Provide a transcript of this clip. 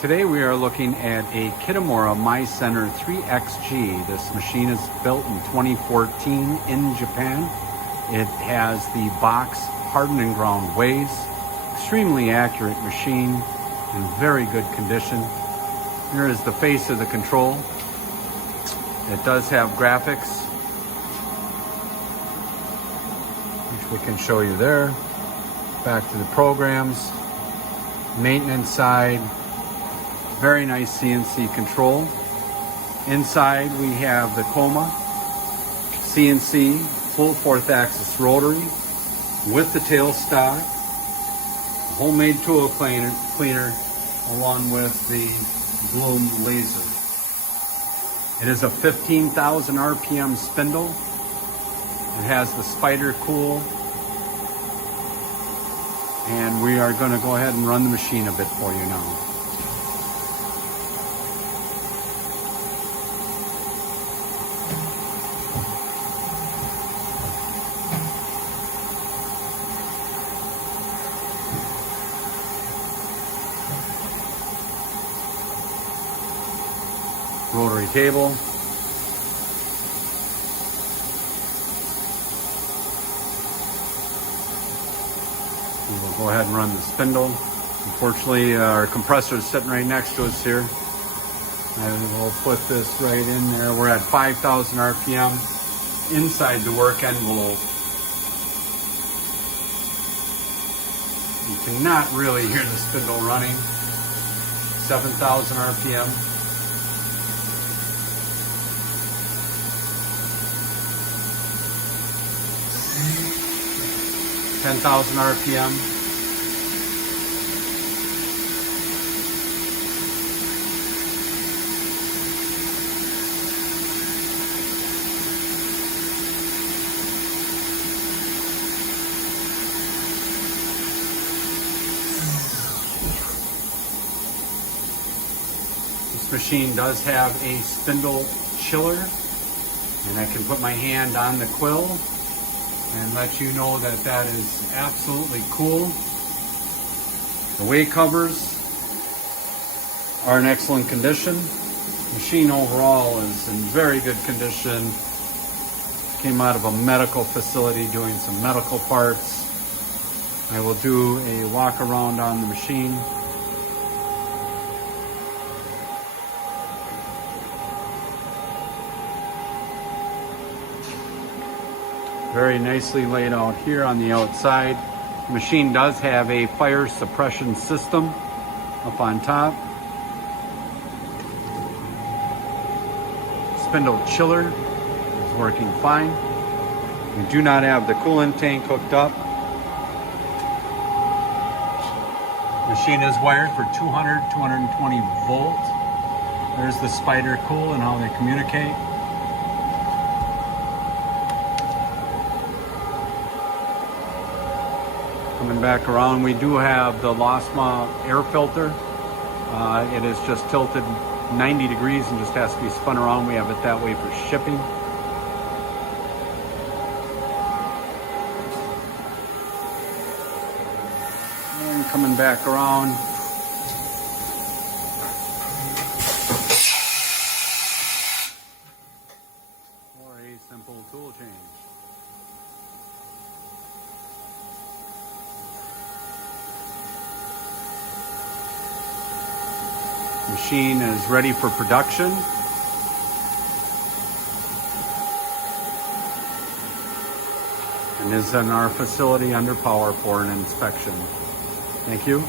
Today we are looking at a Kitamura Mycenter 3XG. This machine is built in 2014 in Japan. It has the box hardened and ground ways. Extremely accurate machine in very good condition. Here is the face of the control. It does have graphics, which we can show you there. Back to the programs, maintenance side. Very nice CNC control. Inside we have the Coma CNC full 4th axis rotary with the tailstock, homemade tool cleaner along with the bloom laser. It is a 15,000 RPM spindle. It has the spider cool, and we are going to go ahead and run the machine a bit for you now. Rotary table. We will go ahead and run the spindle. Unfortunately, our compressor is sitting right next to us here. I will put this right in there. We're at 5,000 RPM inside the work envelope. You cannot really hear the spindle running. 7,000 RPM. 10,000 RPM. This machine does have a spindle chiller, and I can put my hand on the quill and let you know that that is absolutely cool. The weight covers are in excellent condition. The machine overall is in very good condition. Came out of a medical facility doing some medical parts. I will do a walk around on the machine. Very nicely laid out here on the outside. The machine does have a fire suppression system up on top. Spindle chiller is working fine. We do not have the coolant tank hooked up. Machine is wired for 200, 220 volt. There's the spider cool and how they communicate. Coming back around, we do have the Losma air filter. It is just tilted 90 degrees and just has to be spun around. We have it that way for shipping. And coming back around, for a simple tool change. Machine is ready for production. And is in our facility under power for an inspection. Thank you.